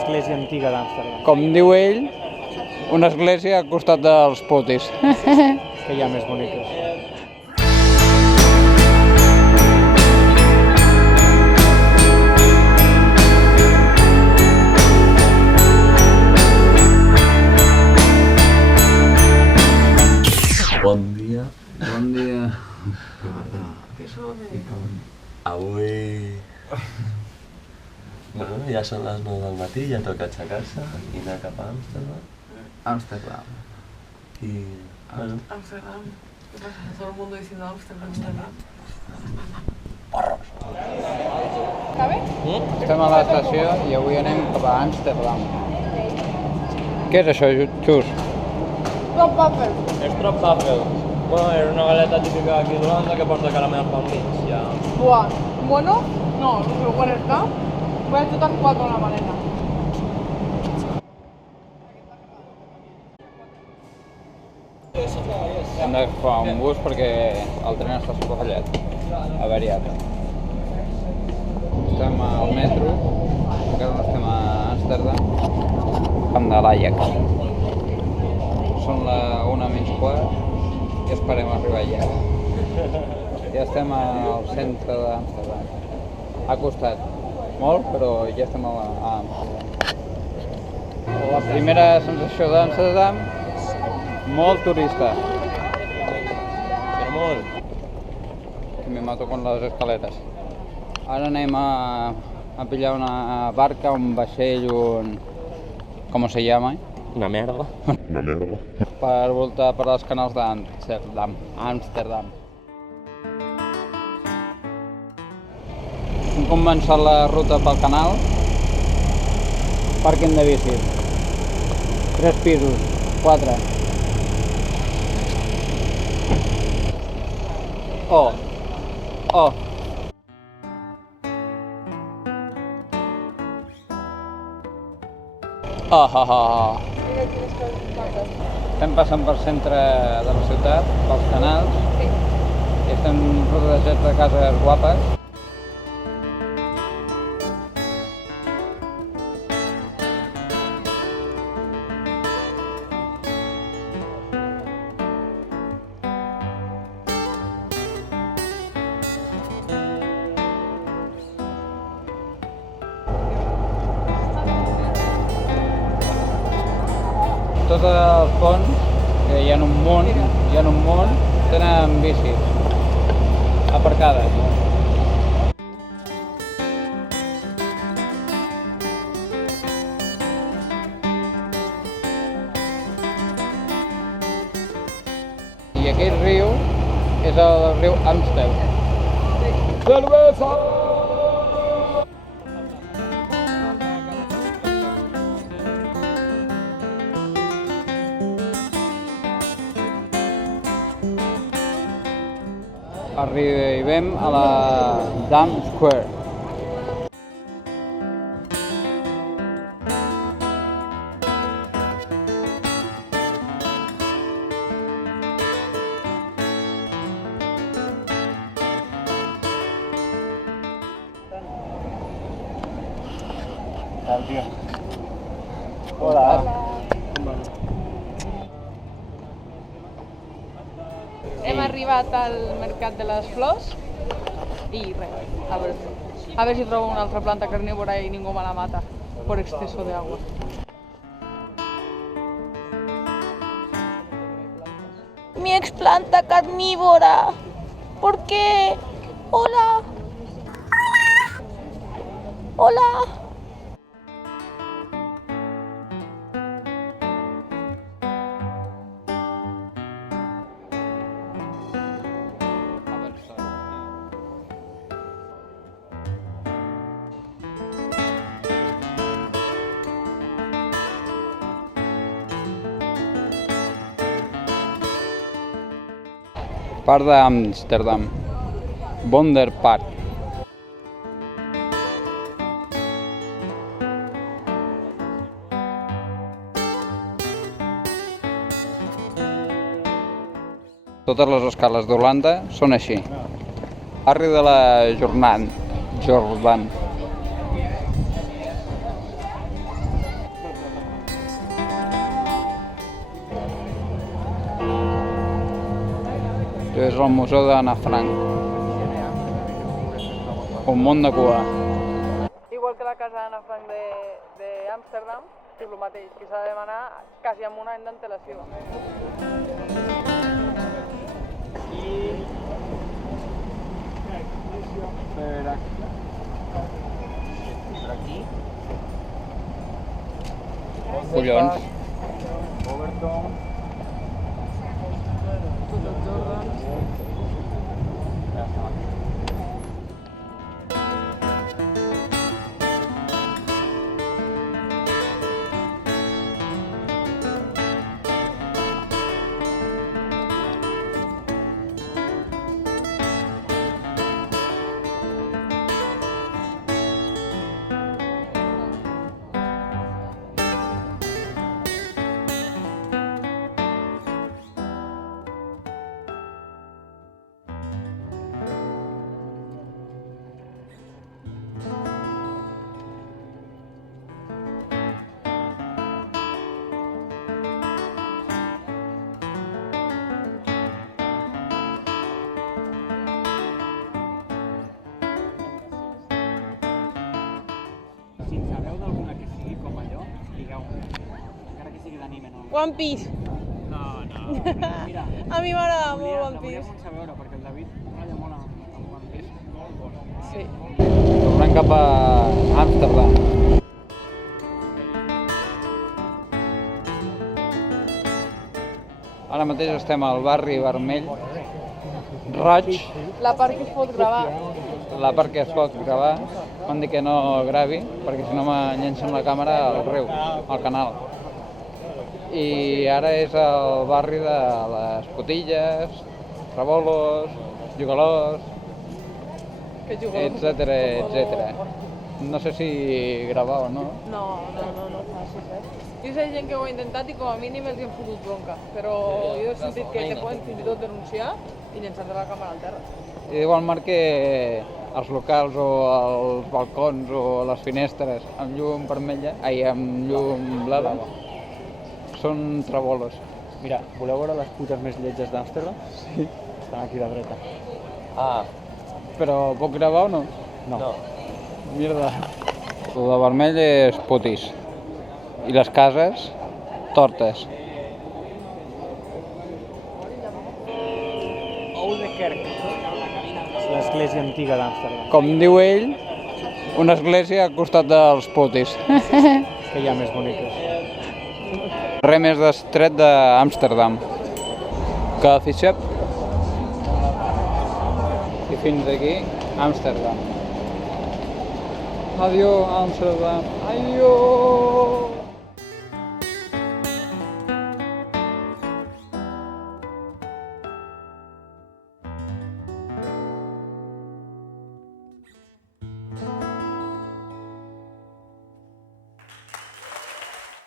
l'església antiga d'Amsterdam. Com diu ell, una església al costat dels putis. Que hi ha més boniques. Bon dia. Bon dia. Avui... Bueno, ja són les 9 del matí, ja toca aixecar-se i anar cap a Amsterdam. Amsterdam. I... bueno... Amsterdam. ¿Qué pasa? Todo el mundo diciendo Amsterdam también. Estem a l'estació i avui anem cap a Amsterdam. Què és això, Xus? És Stroopwafel. Bueno, és una galeta típica aquí d'Holanda que porta caramel pel mig, ja. Buah, bueno, no, lo bueno está. Voy a chutar 4 en la maleta. Hem d'agafar un bus perquè el tren està superfallat, avariat. Estem al metro, encara no estem a Amsterdam, camp de l'Ajax. Són la 1:15 i esperem arribar ja. Ja estem al centre d'Amsterdam. Ha costat molt, però ja estem a Amsterdam. La primera sensació d'Amsterdam, molt turista. Però molt. Que me mato con les escaleres. Ara anem a pillar una barca, un vaixell, com se llama? Una merda. Per voltar per als canals d'Amsterdam. Hem començat la ruta pel canal. Pàrquing de bicis. 3 pisos, 4. Oh. Estem passant pel centre de la ciutat, pels canals, i estem rodejats de cases guapes. Tots els ponts, que hi ha un munt, tenen bicis aparcades. I aquell riu és el riu Amstel. Cervesa! Arribem a la Dam Square. Hola. Hem arribat al Mercat de les Flors i res, a veure si trobo una altra planta carnívora i ningú me la mata por exceso de agua. Mi ex planta carnívora. ¿Por qué? Hola. Hola. Parc d'Amsterdam. Wonderpark. Totes les escales d'Holanda són així. Arri de la Jordan. és el Museu d'Anna Frank. Un món de cua. Igual que la casa d'Anna Frank d'Amsterdam, que és el mateix, que s'ha de demanar quasi amb un any d'antelació. Collons. Si en sabeu d'alguna que sigui com allò, digueu-me. Encara que sigui d'anime, no. One Piece. No. Mira, A mi m'agrada molt la One volia Piece. començar a veure perquè el David treballa molt amb One Piece. Molt bona. Sí. Tornem cap a Amsterdam. Ara mateix estem al barri vermell, roig, La part que es pot gravar. la part que es pot gravar. M'han dit que no gravi, perquè si no m'enllancen la càmera al riu, al canal. I ara és el barri de les Cotilles, Rebolos, Jugalós, Que jugador. etcètera, etcètera. No sé si gravar o no. No facis, Jo sé gent que ho ha intentat i com a mínim els hi han fotut bronca, però jo he sentit que te poden fins i tot denunciar i llançar-te la càmera al terra. I diu el Marc que els locals o els balcons o les finestres amb llum vermella, amb llum blava, són trebolos. Mira, voleu veure les putes més lletges d'Amsterdam? Sí. Estan aquí a la dreta. Ah, Però puc gravar o no? no. Mierda. El de vermell és putis. I les cases, tortes. Oudekerk. És l'església antiga d'Amsterdam. Com diu ell, una església al costat dels putis. Que hi ha més boniques. Res més d'estret d'Amsterdam. Coffee shop. I fins aquí, Amsterdam. Adiós, Amsterdam. Adiós.